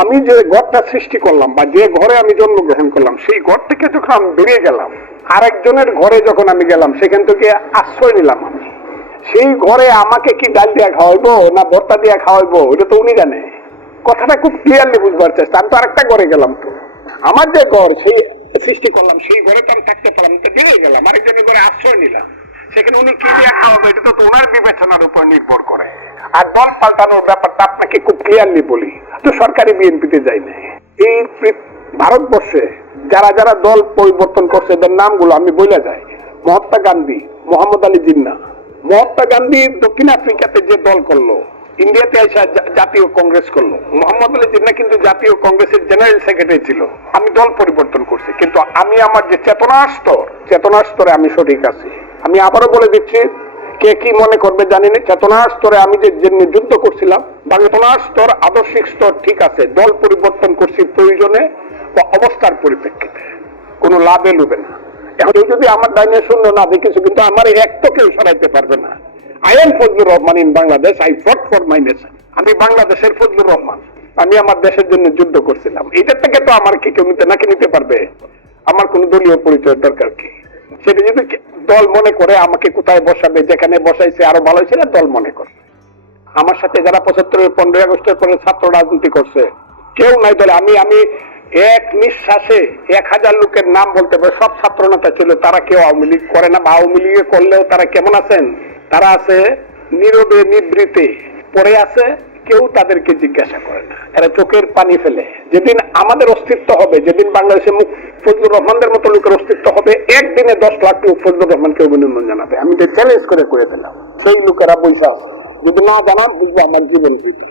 আমি যে ঘরটা সৃষ্টি করলাম বা যে ঘরে আমি জন্মগ্রহণ করলাম, সেই ঘর থেকে যখন আমি বেরিয়ে গেলাম, আরেকজনের ঘরে যখন আমি গেলাম, সেখান থেকে আশ্রয় নিলাম আমি। সেই ঘরে আমাকে কি ডাল দিয়া খাওয়াইবো না ভর্তা দিয়া খাওয়াইবো, এটা তো উনি জানে। কথাটা খুব ক্লিয়ারলি বুঝবার চেষ্টা। আমি তো আরেকটা ঘরে গেলাম তো। আমার যে ঘর, সেই সৃষ্টি করলাম, সেই ঘরে তো আমি থাকতে পারলাম তো বেরিয়ে গেলাম, আরেকজনের ঘরে আশ্রয় নিলাম। সেখানে উনি কি দিয়ে খাওয়াবে, এটা তো ওনার বিবেচনার উপর নির্ভর করে। আর দল পাল্টানোর ব্যাপারটা আপনাকে খুব ক্লিয়ারলি বলি, তো সরকারি বিএনপিতে যাই নাই। এই ভারতবর্ষে যারা যারা দল পরিবর্তন করছে, এদের নামগুলো আমি বলে যাই। মহাত্মা গান্ধী, মোহাম্মদ আলী জিন্না। মহাত্মা গান্ধী দক্ষিণ আফ্রিকাতে যে দল করল, ইন্ডিয়াতে এসে জাতীয় কংগ্রেস করল। মোহাম্মদ আলী জিন্না কিন্তু জাতীয় কংগ্রেসের জেনারেল সেক্রেটারি ছিল। আমি দল পরিবর্তন করছি, কিন্তু আমি আমার যে চেতনা স্তর চেতনা স্তরে আমি সঠিক আছি। আমি আবারও বলে দিচ্ছি, কে কি মনে করবে জানি না চেতনা স্তরে আমি যে জন্য যুদ্ধ করছিলাম বা চেতনা স্তর, আদর্শিক স্তর ঠিক আছে, দল পরিবর্তন করছি প্রয়োজনে বা অবস্থার পরিপ্রেক্ষিতে। কোনো লাভে লুবে না। এখন কেউ যদি আমার ডাইনে শূন্য না দেখেছে কিন্তু আমার এক তো কেউ সরাইতে পারবে না। I am Fazlur Rahman in Bangladesh I fought for my nation আমি বাংলাদেশের ফজলুর রহমান আমি আমার দেশের জন্য যুদ্ধ করছিলাম। এটার থেকে তো আমার কি কেউ নিতে নাকি নিতে পারবে? আমার কোন দলীয় পরিচয় দরকার কি? সেটা যদি দল মনে করে আমাকে কোথায় বসাবে, যেখানে বসাইছে, আরও ভালো ছিল দল মনে করে। আমার সাথে যারা পঁচাত্তরের পনেরোই আগস্টের পরে ছাত্র রাজনীতি করছে, কেউ নাই দলে। আমি আমি এক নিঃশ্বাসে এক হাজার লোকের নাম বলতে পারে, সব ছাত্র নেতা ছিল, তারা কেউ আওয়ামী লীগ করে না, বা আওয়ামী লীগে করলেও তারা কেমন আছেন? তারা আছে নীরবে, নিবৃতে, পড়ে আছে কেউ তাদেরকে জিজ্ঞাসা করে না। এরা চোখের পানি ফেলে। যেদিন আমাদের অস্তিত্ব হবে, যেদিন বাংলাদেশে মুখ ফজলুর রহমানদের মতো লোকের অস্তিত্ব হবে, একদিনে দশ লাখ লোক ফজলুর রহমানকে অভিনন্দন জানাবে। আমি তো চ্যালেঞ্জ করে করে দিলাম। সেই লোকেরা বৈশাখ যদি না জানান বুঝব আমার জীবন বৃদ্ধ